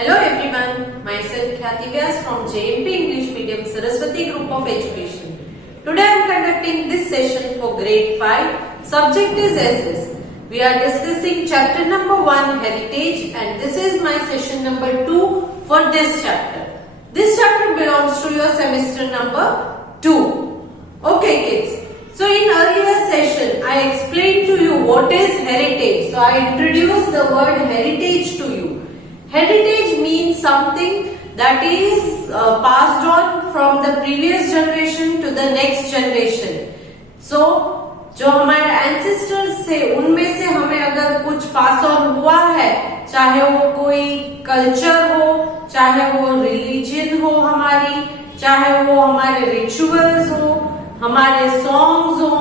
Hello everyone, myself Khyati Vyas from JMP English Medium Saraswati Group of Education. Today I am conducting this session for grade 5. Subject is SS. We are discussing chapter number 1 Heritage and this is my session number 2 for this chapter. This chapter belongs to your semester number 2. Okay kids. So in earlier session I explained to you what is heritage. So I introduced the word heritage to you. Heritage means something that is passed on from the previous generation to the next generation. So जो हमारे ancestors थे उनमें से हमें अगर कुछ pass on हुआ है, चाहे वो कोई कल्चर हो, चाहे वो रिलीजन हो हमारी, चाहे वो हमारे रिचुअल्स हो, हमारे सॉन्ग्स हो,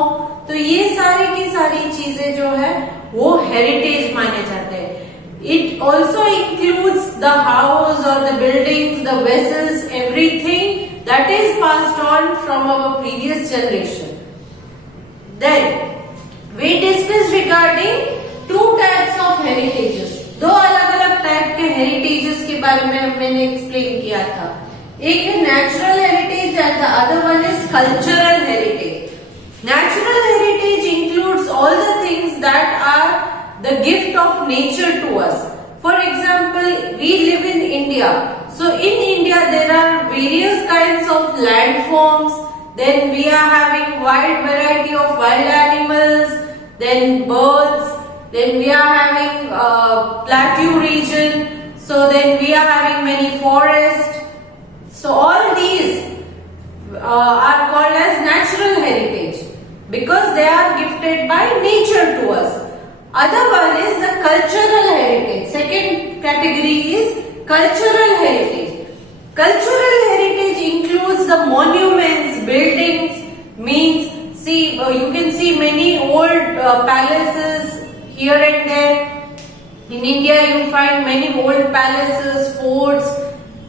तो ये सारी की सारी चीजें जो है वो हेरिटेज माने जाते हैं. It also includes the house or the buildings, the vessels, everything that is passed on from our previous generation. Then we discussed regarding two types of heritages. दो अलग-अलग टाइप के heritages के बारे में मैंने explain किया था. एक है natural heritage and the other one is cultural heritage. Natural heritage includes all the things that are the gift of nature to us. For example, we live in India. So in India there are various kinds of landforms. Then we are having wide variety of wild animals. Then birds. Then we are having plateau region. So then we are having many forests. So all these are called as natural heritage because they are gifted by nature to us. Other one is the cultural heritage. Second category is cultural heritage. Cultural heritage includes the monuments, buildings, means see you can see many old palaces here and there. In India you find many old palaces, forts,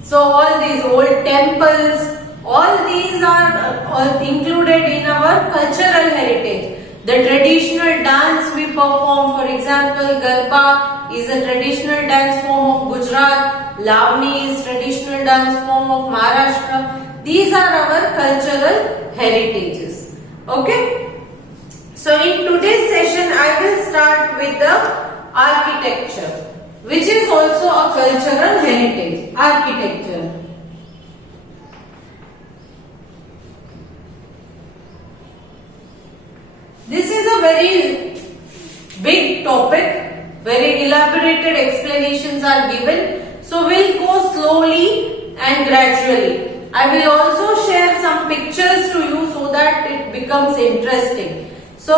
so all these old temples, all these are included in our cultural heritage. The traditional dance we perform, for example, Garba is a traditional dance form of Gujarat, Lavani is traditional dance form of Maharashtra. These are our cultural heritages. Okay? So in today's session, I will start with the architecture, which is also a cultural heritage. Architecture. This is a very big topic, very elaborated explanations are given. So we'll go slowly and gradually. I will also share some pictures to you so that it becomes interesting. So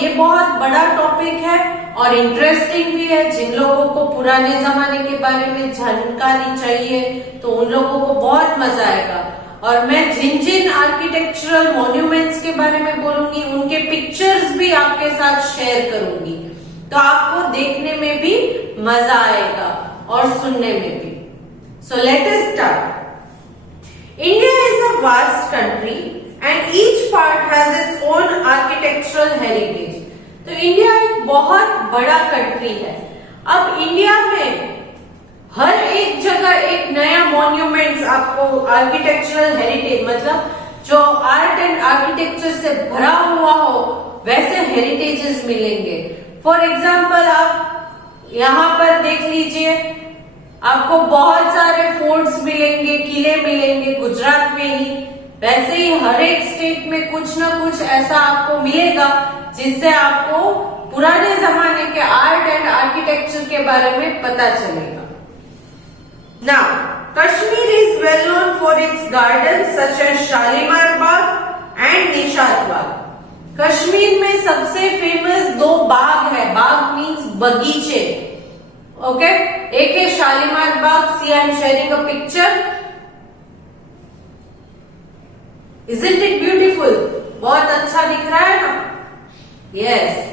ये बहुत बड़ा topic है और interesting भी है. जिन लोगों को पुराने जमाने के बारे में जानकारी चाहिए तो उन लोगों को बहुत मजा आएगा. और मैं जिन जिन आर्किटेक्चरल मॉन्यूमेंट्स के बारे में बोलूंगी उनके पिक्चर्स भी आपके साथ शेयर करूंगी, तो आपको देखने में भी मजा आएगा और सुनने में भी. So let us start. India is a vast country and each part has its own architectural heritage. तो इंडिया एक बहुत बड़ा कंट्री है. अब इंडिया में हर एक जगह एक नया मॉन्यूमेंट्स आपको आर्किटेक्चरल हेरिटेज मतलब जो आर्ट एंड आर्किटेक्चर से भरा हुआ हो वैसे हेरिटेजेस मिलेंगे. फॉर एग्जाम्पल आप यहाँ पर देख लीजिए, आपको बहुत सारे फोर्ट्स मिलेंगे, किले मिलेंगे गुजरात में ही. वैसे ही हर एक स्टेट में कुछ ना कुछ ऐसा आपको मिलेगा जिससे आपको पुराने जमाने के आर्ट एंड आर्किटेक्चर के बारे में पता चलेगा. Now, Kashmir is well known for its gardens such as Shalimar Bagh and Nishat Bagh. Kashmir में सबसे फेमस दो बाग है. बाग मीन्स बगीचे. ओके, एक है Shalimar Bagh. See I am sharing a picture. Isn't it beautiful? बहुत अच्छा दिख रहा है ना? Yes.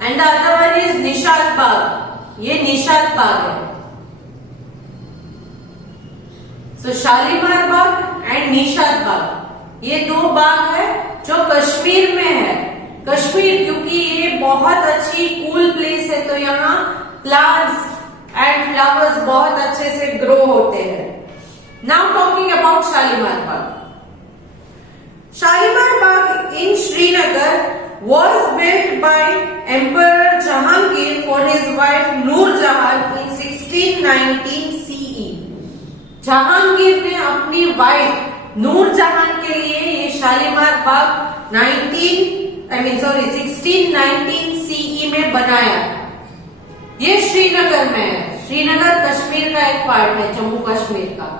And the other one is Nishat Bagh. ये निशात बाग है. So शालीमार बाग एंड निशात बाग ये दो बाग है जो कश्मीर में है. कश्मीर क्योंकि ये बहुत अच्छी कूल प्लेस है तो यहाँ प्लांट्स एंड फ्लावर्स बहुत अच्छे से ग्रो होते हैं। Now talking about Shalimar Bagh. Shalimar Bagh in Srinagar was built by Emperor Jahangir for his wife Noor Jahan in 1619 CE। Jahangir ने अपनी वाइफ नूर जहां के लिए ये शालीमार बाग 1619 CE में बनाया। ये श्रीनगर में है। श्रीनगर कश्मीर का एक पार्ट है, जम्मू कश्मीर का।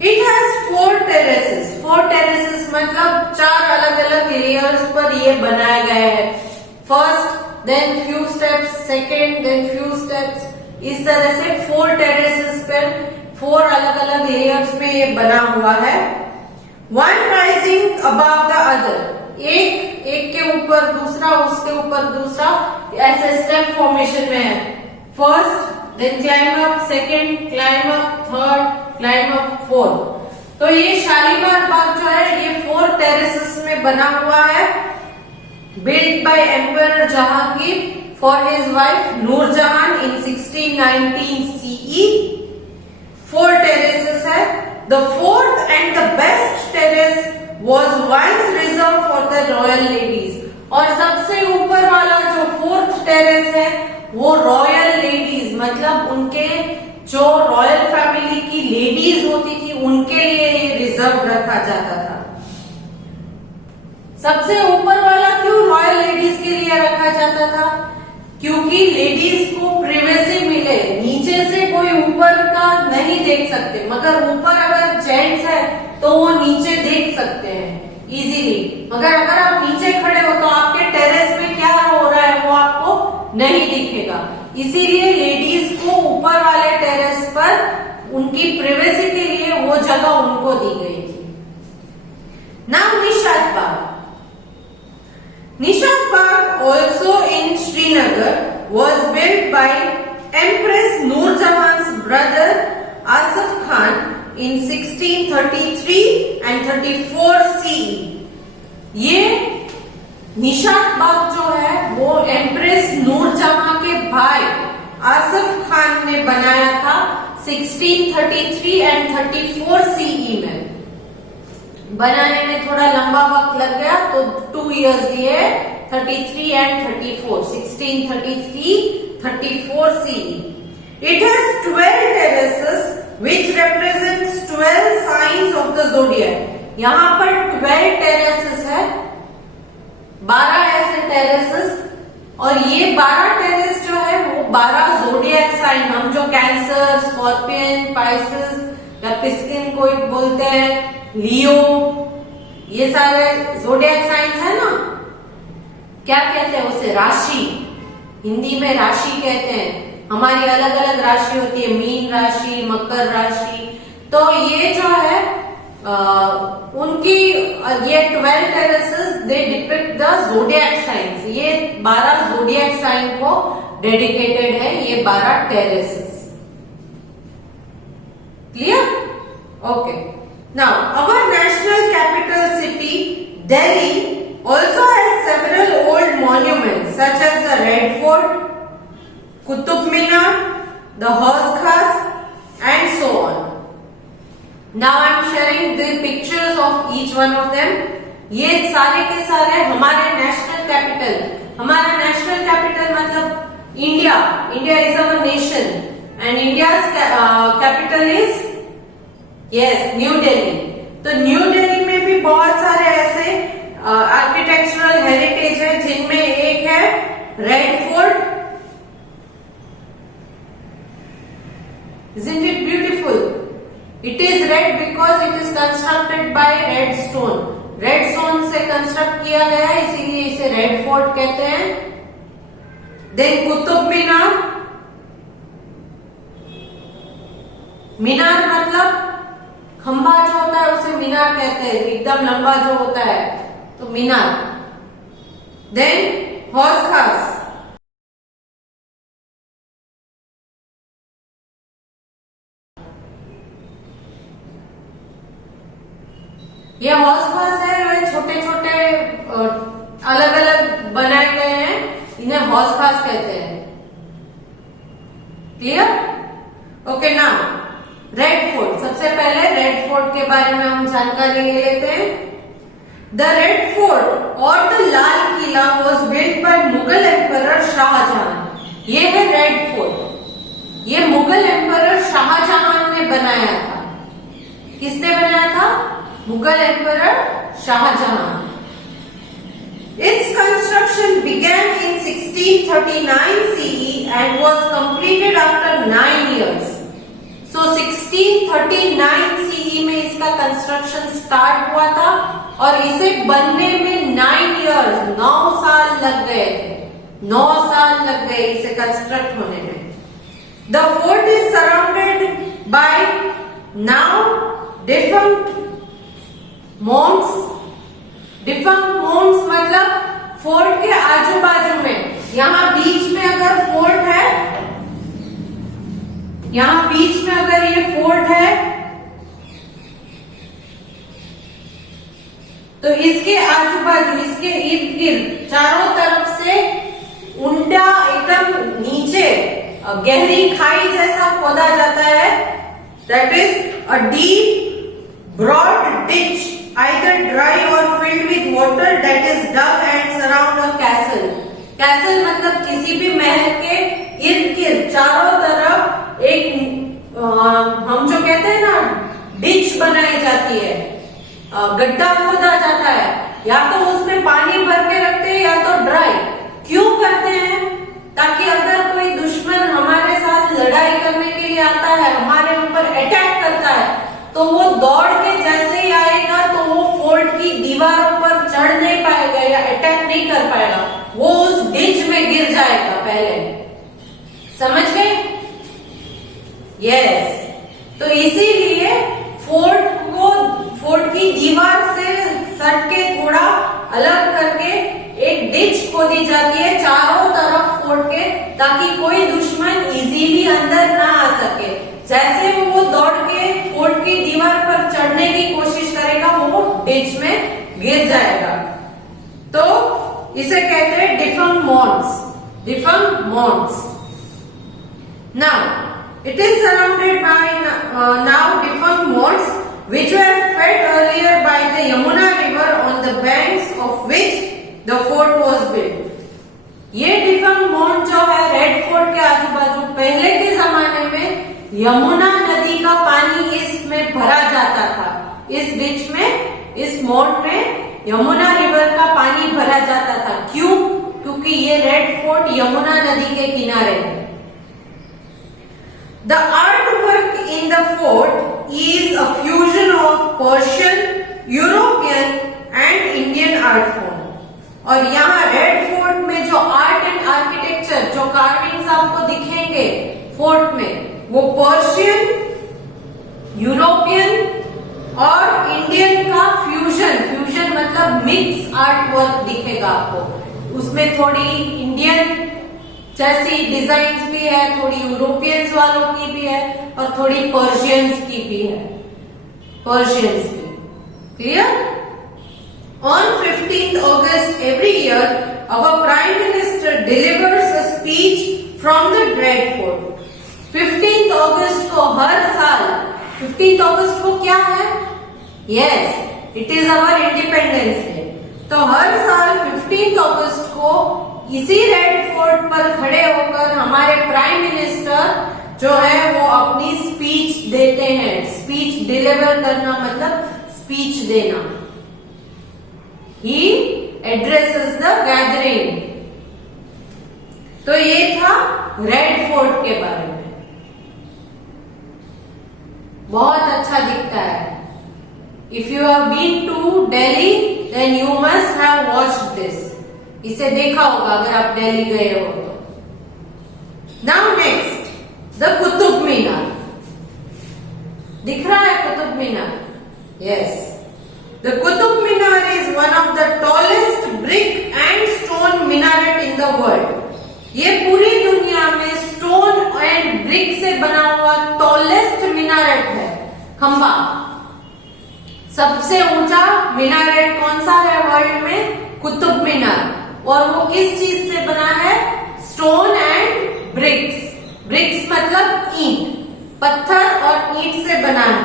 It has 4 terraces। 4 terraces मतलब 4 अलग अलग लेयर्स पर ये बनाया गया है। First, then few steps, second, then few steps, इस तरह से 4 terraces पर 4 अलग अलग लेयर्स में ये बना हुआ है। One rising above the other, एक के ऊपर दूसरा, उसके ऊपर दूसरा, ऐसे स्टेप फॉर्मेशन में है। First, then climb up, second climb up, third climb up, fourth. तो ये शालीमार बाग जो है ये 4 terraces में बना हुआ है, built by Emperor Jahangir for his wife Noor Jahan in 1619 CE। 4 terraces है। The fourth and the best terrace was once reserved for the royal ladies। और सबसे ऊपर वाला जो 4th terrace है वो रॉयल लेडीज मतलब उनके जो रॉयल फैमिली की लेडीज होती थी उनके लिए ये रिजर्व रखा जाता था। सबसे ऊपर वाला क्यों रॉयल लेडीज के लिए रखा जाता था? क्योंकि लेडीज को प्रिवेसी मिले, नीचे से कोई ऊपर का नहीं देख सकते, मगर ऊपर अगर जेंट्स है तो वो नीचे देख सकते हैं इजीली। मगर अगर आप नीचे खड़े हो तो आपके टेरेस में क्या हो रहा है वो आपको नहीं दिखेगा। इसीलिए लेडीज को ऊपर वाले टेरेस पर उनकी प्रिवेसी के लिए वो जगह उनको दी गई थी। Now Nishat Bagh. Nishat Bagh also in Srinagar was built by Empress Noor Jahan's brother Asif Khan in 1633 and 34 CE। ये निशात बाग जो है वो एम्प्रेस नूर जहां के भाई आसिफ खान ने बनाया था 1633 एंड 34 CE में। बनाने में थोड़ा लंबा वक्त लग गया तो 2 years लिए 33 and 34, 1633, 34 CE। It has 12 terraces which represents 12 signs of the zodiac। यहाँ पर 12 terraces है, 12 ऐसे टेरेसेस, और ये 12 टेरेस जो है वो 12 जोडियक साइन, हम जो कैंसर, स्कॉर्पियन, पाइसेस या पिस्किन को बोलते हैं, लियो, ये सारे जोडियक साइंस है ना। क्या कहते हैं उसे? राशि, हिंदी में राशि कहते हैं। हमारी अलग अलग राशि होती है, मीन राशि, मकर राशि। तो ये जो है उनकी ये 12 terraces they depict the zodiac science. ये 12 जोडियक साइन को डेडिकेटेड है ये 12 terraces. Clear? Okay. Now our national capital city Delhi also has several old monuments such as the Red Fort, Qutub Minar, the Hauz Khas and so on. Now I am sharing the pictures of each one of them. ये सारे के सारे हमारे national capital, हमारा national capital मतलब India, India is our nation and India's capital is yes new Delhi. तो new Delhi में भी बहुत सारे ऐसे आर्किटेक्चरल हेरिटेज है जिनमें एक है red fort. Isn't it beautiful? It is red because it is constructed by red stone. Red stone से कंस्ट्रक्ट किया गया है इसीलिए इसे रेड फोर्ट कहते हैं। देन कुतुब मीनार, मीनार मतलब खंभा जो होता है उसे मीनार कहते हैं, एकदम लंबा जो होता है तो मीनार। देन हौज खास, ये हौज खास है, वे छोटे छोटे अलग अलग बनाए गए हैं, इन्हें हौज खास कहते हैं। Clear? Okay, now red fort. सबसे पहले रेड फोर्ट के बारे में हम जानकारी ले लेते हैं। द रेड फोर्ट और the Lal Qila was built by Mughal emperor Shahjahan. ये है रेड फोर्ट, ये मुगल एम्परर शाहजहां ने बनाया था। किसने बनाया था? Mughal emperor Shahjahan. Its construction began in 1639 CE and was completed after 9 years. So 1639 CE में इसका कंस्ट्रक्शन स्टार्ट हुआ था और इसे बनने में 9 years 9 साल लग गए थे। 9 साल लग गए इसे कंस्ट्रक्ट होने में। The fort is surrounded by now defunct mounds। Defunct mounds मतलब फोर्ट के आजू बाजू में, यहाँ बीच में अगर फोर्ट है, यहाँ बीच में अगर ये फोर्ट है तो इसके आजू बाजू, इसके इर्द गिर्द चारों तरफ से उंडा एकदम नीचे गहरी खाई जैसा खोदा जाता है। That is a deep broad ditch either dry or filled with water that is dug and surround a castle। Castle मतलब किसी भी महल के इर्द गिर्द चारों तरफ एक हम जो कहते हैं ना डिच बनाई जाती है, गड्ढा खोदा जाता है, या तो उसमें पानी भर के रखते हैं या तो ड्राई। क्यों करते हैं? ताकि अगर कोई दुश्मन हमारे साथ लड़ाई करने के लिए आता है, हमारे ऊपर अटैक करता है, तो वो दौड़ के जैसे ही आएगा तो वो फोर्ट की दीवारों पर चढ़ नहीं पाएगा या अटैक नहीं कर पाएगा, वो उस डिच में गिर जाएगा पहले। समझ गए? यस। तो इसीलिए फोर्ट की दीवार से सट के थोड़ा अलग करके एक डिच खोदी जाती है चारों तरफ फोर्ट के, ताकि कोई दुश्मन इजीली अंदर ना आ सके। जैसे वो दौड़ के फोर्ट की दीवार पर चढ़ने की कोशिश करेगा वो डिच में गिर जाएगा। तो इसे कहते हैं defunct mounds. Defunct mounds. Now it is surrounded by now defunct mounds which were fed earlier by the Yamuna river on the banks of which the fort was built। ये डिफंक्ट मोन्ड जो है red fort के आजू बाजू, पहले के जमाने में यमुना नदी का पानी इसमें भरा जाता था। इस डिच में, इस मोन्ड में यमुना रिवर का पानी भरा जाता था। क्यों? क्योंकि ये रेड फोर्ट यमुना नदी के किनारे है। The artwork in the fort is a fusion of Persian, European and Indian art form। और यहाँ रेड फोर्ट में जो आर्ट एंड आर्किटेक्चर, जो कार्विंग्स आपको दिखेंगे फोर्ट में, वो पर्शियन, यूरोपियन और इंडियन का फ्यूजन मतलब मिक्स आर्ट वर्क दिखेगा आपको। उसमें थोड़ी इंडियन जैसी डिजाइन्स भी है, थोड़ी यूरोपियंस वालों की भी है और थोड़ी पर्शियंस की भी है। पर्शियंस की। Clear? On 15th August every year, our Prime Minister delivers a speech from the Red Fort। 15th August को हर साल, 15th August को क्या है? Yes, it is our Independence Day। तो हर साल 15th August को इसी रेड फोर्ट पर खड़े होकर हमारे प्राइम मिनिस्टर जो है वो अपनी स्पीच देते हैं। स्पीच डिलीवर करना मतलब स्पीच देना। He addresses the gathering। तो ये था रेड फोर्ट के बारे में। बहुत अच्छा दिखता है। If you have been to Delhi, then you must have watched this। इसे देखा होगा अगर आप दिल्ली गए हो तो। Now next, the Qutub Minar. दिख रहा है Qutub Minar? Yes. The Qutub Minar is one of the tallest brick and stone minaret in the world. ये पूरी दुनिया में स्टोन एंड ब्रिक से बना हुआ टॉलेस्ट मीनारेट है। खंबा। सबसे ऊंचा मीनारेट कौन सा है वर्ल्ड में? कुतुब मीनार। और वो किस चीज से बना है? Stone and BRICS. ब्रिक्स मतलब ईंट, पत्थर और ईंट से बना है।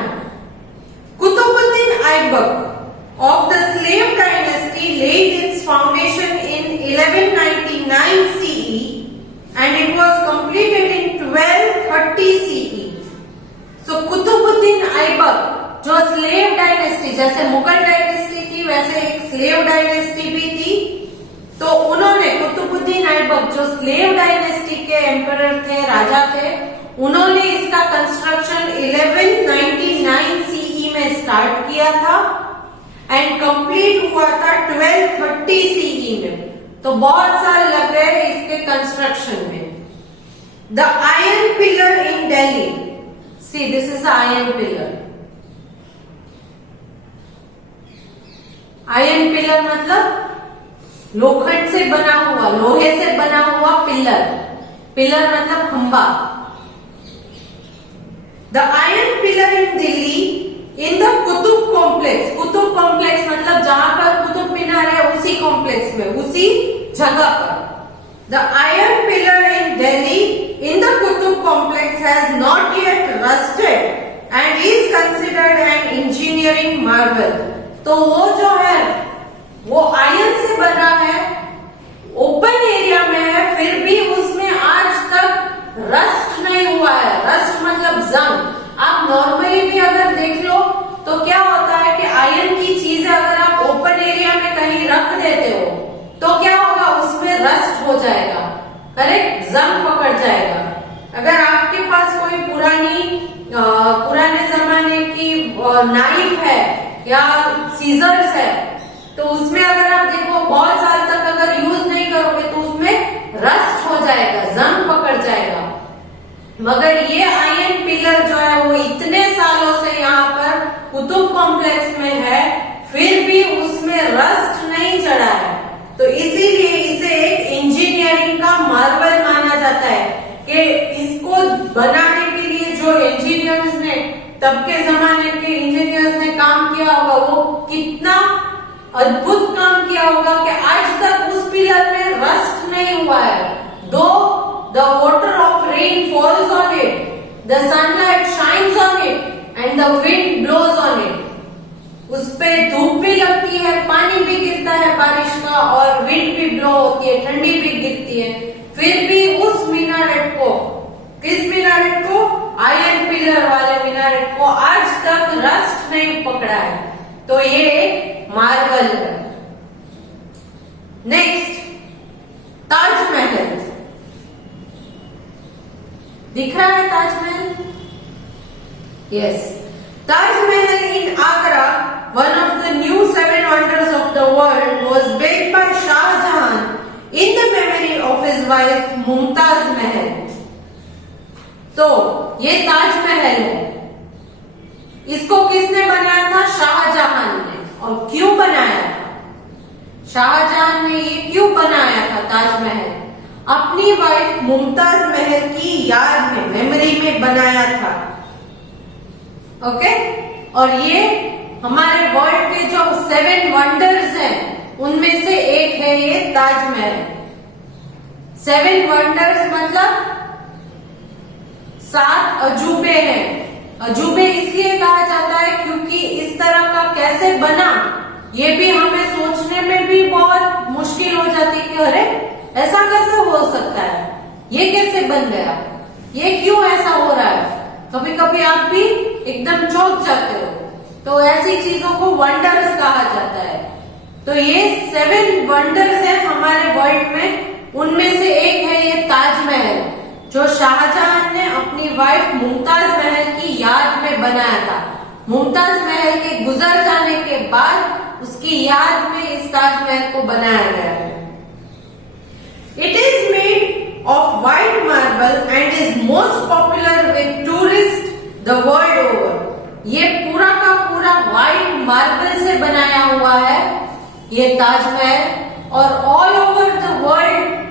Qutubuddin Aibak of the slave dynasty laid its foundation in 1199 CE and it was completed in 1230 CE. So Qutubuddin Aibak जो स्लेव डायनेस्टी, जैसे मुगल डायनेस्टी थी वैसे एक स्लेव डायनेस्टी भी थी, तो उन्होंने कुतुबुद्दीन ऐबक जो स्लेव डायनेस्टी के एम्परर थे, राजा थे, उन्होंने इसका कंस्ट्रक्शन 1199 CE में स्टार्ट किया था एंड कंप्लीट हुआ था 1230 CE में। तो बहुत साल लग गए इसके कंस्ट्रक्शन में। The iron pillar in Delhi, see this is iron pillar. Iron pillar मतलब लोखंड से बना हुआ, लोहे से बना हुआ पिलर। पिलर मतलब खंबा। The iron pillar in Delhi in the Qutub complex, Qutub complex मतलब जहां पर कुतुब मीनार है उसी कॉम्प्लेक्स में, उसी जगह पर। The iron pillar in Delhi in the Qutub complex has not yet rusted and is considered an engineering Marvel. तो वो जो है वो आयरन से बना है, ओपन एरिया में है, फिर भी उसमें आज तक रस्ट नहीं हुआ है। रस्ट मतलब जंग। आप नॉर्मली भी अगर देख लो तो क्या होता है कि आयरन की चीजें अगर आप ओपन एरिया में कहीं रख देते हो तो क्या होगा, उसमें रस्ट हो जाएगा, करेक्ट, जंग पकड़ जाएगा। अगर आपके पास कोई पुराने जमाने की नाइफ है या सीजर्स है तो उसमें अगर आप देखो बहुत साल तक अगर यूज नहीं करोगे तो उसमें रस्ट हो जाएगा, जंग पकड़ जाएगा। मगर ये आयरन पिलर जो है वो इतने सालों से यहाँ पर कुतुब कॉम्प्लेक्स में है, फिर भी उसमें रस्ट नहीं चढ़ा है। तो इसीलिए इसे एक इंजीनियरिंग का मार्वल माना जाता है कि इसको बनाने के लिए जो इंजीनियर्स ने, तब के जमाने के इंजीनियर्स ने काम किया होगा, वो कितना अद्भुत काम किया होगा कि आज तक उस पिलर में रस्ट नहीं हुआ है। Though the water of rain falls on it, the sunlight shines on it and the wind blows on it. उस पे धूप भी लगती है, पानी भी गिरता है बारिश का और विंड भी ब्लो होती है, ठंडी भी गिरती है, फिर भी उस मीनारेट को, किस मीनारेट को, आयरन पिलर वाले मीनारेट को आज तक रस्ट नहीं पकड़ा है। तो ये एक मार्वल है। नेक्स्ट, ताजमहल। दिख रहा है Taj Mahal? Yes, Taj Mahal in Agra, one of the new 7 wonders of the world, was built by Shah Jahan in the memory of his wife Mumtaz Mahal. तो ये ताजमहल है, इसको किसने बनाया था? शाहजहान ने। और क्यों बनाया था? शाहजहां ने ये क्यों बनाया था ताजमहल? अपनी वाइफ मुमताज महल की याद में, मेमोरी में बनाया था। ओके, और ये हमारे वर्ल्ड के जो 7 वंडर्स हैं उनमें से एक है ये ताजमहल। 7 वंडर्स मतलब 7 अजूबे हैं। अजूबे इसलिए कहा जाता है क्योंकि इस तरह का कैसे बना ये भी हमें सोचने में भी बहुत मुश्किल हो जाती है कि अरे ऐसा कैसे हो सकता है, ये कैसे बन गया, ये क्यों ऐसा हो रहा है। कभी कभी आप भी एकदम चौंक जाते हो। तो ऐसी चीजों को वंडर्स कहा जाता है। तो ये 7 वंडर्स हैं हमारे वर्ल्ड में, उनमें से एक है ये ताजमहल जो शाहजहां ने अपनी वाइफ मुमताज महल की याद में बनाया था। मुमताज महल के गुजर जाने के बाद उसकी याद में इस ताजमहल को बनाया गया है। It is made of white marble and is most popular with tourist the world over. ये पूरा का पूरा व्हाइट मार्बल से बनाया हुआ है ये ताजमहल, और ऑल ओवर द वर्ल्ड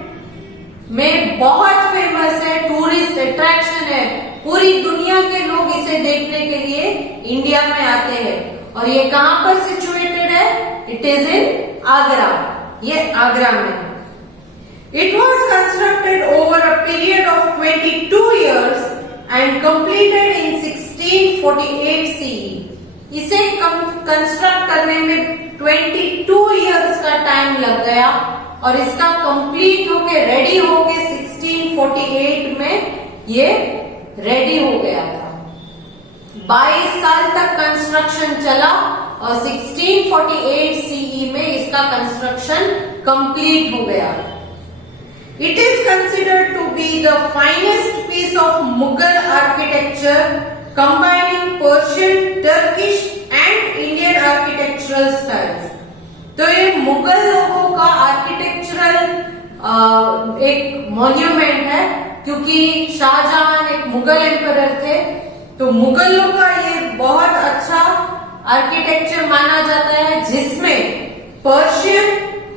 में बहुत फेमस है, टूरिस्ट अट्रैक्शन है। पूरी दुनिया के लोग इसे देखने के लिए इंडिया में आते हैं। और ये कहां पर सिचुएटेड है? इट इज इन आगरा, ये आगरा में। It was constructed over a period of 22 years and completed in 1648 CE. इसे कंस्ट्रक्ट करने में 22 इयर्स का टाइम लग गया और इसका कंप्लीट होके रेडी होके 1648 में ये रेडी हो गया था। 22 साल तक कंस्ट्रक्शन चला और 1648 सीई में इसका कंस्ट्रक्शन कंप्लीट हो गया। It is considered to be the finest piece of Mughal architecture combining Persian, Turkish and Indian architectural styles. तो ये मुगल लोगों का आर्किटेक्चरल एक मॉन्यूमेंट है, क्योंकि शाहजहां एक मुगल एम्परर थे, तो मुगलों का ये बहुत अच्छा आर्किटेक्चर माना जाता है, जिसमें पर्शियन,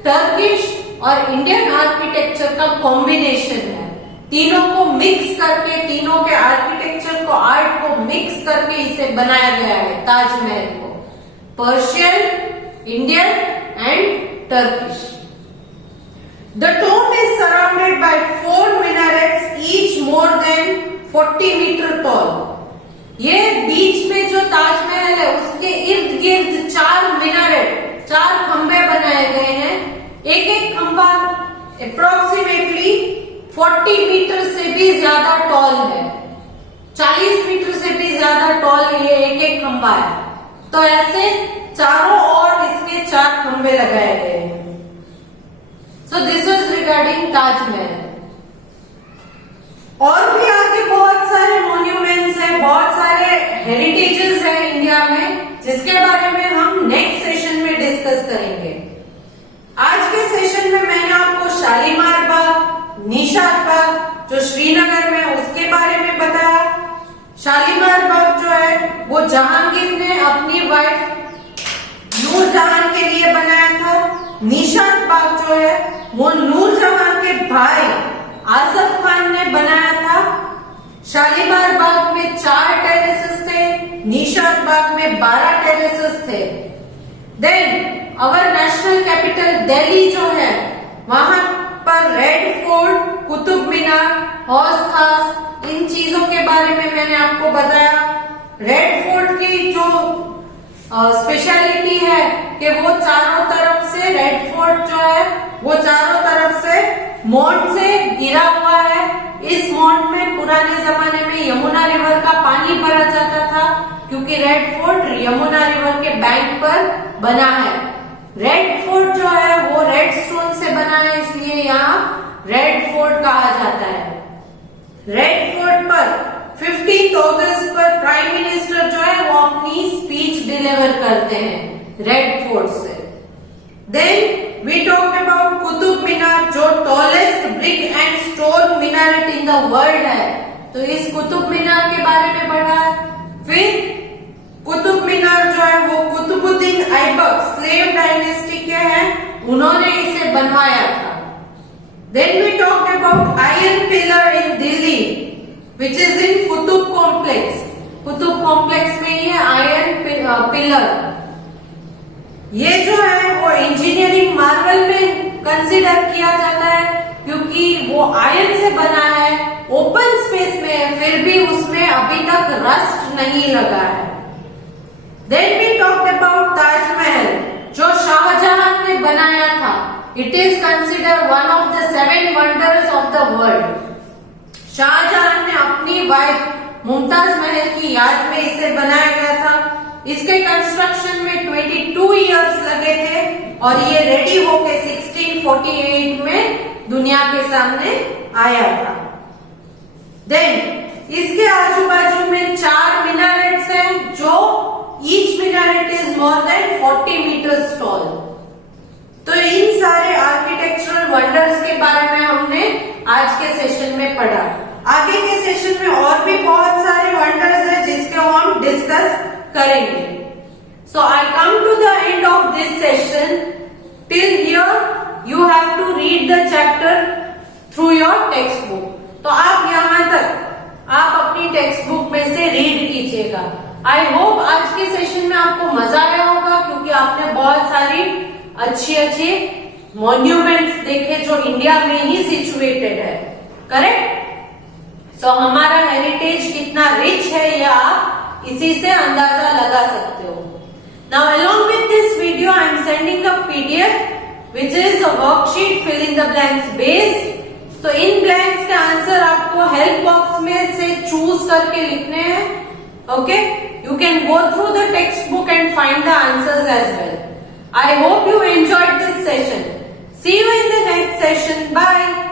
टर्किश और इंडियन आर्किटेक्चर का कॉम्बिनेशन है। तीनों को मिक्स करके, तीनों के आर्किटेक्चर को, आर्ट को मिक्स करके इसे बनाया गया है ताजमहल को, Persian, Indian and Turkish. The tomb is surrounded by 4 minarets, each more than 40 meter tall. ये बीच में जो ताजमहल है उसके इर्द गिर्द 4 मिनारेट, 4 खंबे बनाए गए हैं। एक एक खंबा अप्रोक्सीमेटली 40 मीटर से भी ज्यादा टॉल है, 40 मीटर से भी ज्यादा टॉल ये एक एक खंबा है। तो ऐसे चारों ओर इसके 4 खंबे लगाए गए हैं। So this is regarding Taj Mahal. और भी आगे बहुत सारे मॉन्यूमेंट्स हैं, बहुत सारे हेरिटेजेस हैं इंडिया में, जिसके बारे में हम नेक्स्ट सेशन में डिस्कस करेंगे। आज के सेशन में मैंने आपको शालीमार बाग, निशात बाग जो श्रीनगर में, उसके बारे में बताया। शालीमार बाग जो है वो जहांगीर ने अपनी वाइफ नूरजहां के लिए बनाया था। निशात बाग जो है वो नूरजहां के भाई आसफ खान ने बनाया था। शालीमार बाग में 4 टेरेसेस थे, निशात बाग में 12 टेरेसेस थे। Then our national capital Delhi जो है, वहां पर रेड फोर्ट, कुतुब मीनार, हौज खास, इन चीजों के बारे में मैंने आपको बताया। रेड फोर्ट की जो स्पेशलिटी है कि वो चारों तरफ से, रेड फोर्ट जो है वो चारों तरफ से मॉन्ट से घिरा हुआ है। इस मॉन्ट में पुराने जमाने में यमुना रिवर का पानी भरा जाता था, क्योंकि रेड फोर्ट यमुना रिवर के बैंक पर बना है। रेड फोर्ट जो है वो रेड स्टोन से बना है, इसलिए यहाँ रेड फोर्ट कहा जाता है। रेड फोर्ट पर 15 अगस्त पर प्राइम मिनिस्टर जो है वो अपनी स्पीच डिलीवर करते हैं रेड फोर्ट से। Then we talked about Qutub Minar, जो tallest brick and stone minaret in the world है, तो इस कुतुब मीनार के बारे में पढ़ा। फिर कुतुब मीनार जो है वो कुतुबुद्दीन ऐबक स्लेव डायनेस्टी के हैं, उन्होंने इसे बनवाया था। Then we talked about iron pillar in Delhi which is in Qutub complex. Qutub complex में ही है आयरन पिलर। ये जो है वो इंजीनियरिंग मार्वल में कंसीडर किया जाता है, क्योंकि वो आयरन से बना है, ओपन स्पेस में है, फिर भी उसमें अभी तक रस्ट नहीं लगा है। Then we talked about Taj Mahal, जो शाहजहां ने बनाया था। It is consider one of the 7 wonders of the world. Shahjahan ने अपनी वाइफ मुमताज महल की याद में इसे बनाया गया था। इसके कंस्ट्रक्शन में 22 इयर्स लगे थे और ये रेडी होके 1648 में दुनिया के सामने आया था। देन इसके आजू बाजू में 4 मिनारेट्स हैं, जो each minaret is more than 40 metres tall. तो इन सारे आर्किटेक्चरल वंडर्स के बारे में हमने आज के सेशन में पढ़ा। आगे के सेशन में और भी बहुत सारे वंडर्स हैं जिसके हम डिस्कस करेंगे। So I come to the end of this session. Till here you have to read the chapter through your textbook. तो आप यहाँ तक आप अपनी टेक्स्ट बुक में से रीड कीजिएगा। आई होप आज के सेशन में आपको मजा आया होगा, क्योंकि आपने बहुत सारी अच्छी मॉन्यूमेंट्स देखे जो इंडिया में ही सिचुएटेड है, करेक्ट। तो हमारा हेरिटेज कितना रिच है ये आप इसी से अंदाजा लगा सकते हो। Now along with this video I am sending a PDF which is a worksheet fill in the blanks based. तो इन ब्लैंक्स के आंसर आपको हेल्प बॉक्स में से चूज करके लिखने हैं, okay. You can go through the text book and find the answers as well. I hope you enjoyed this session. See you in the next session. Bye.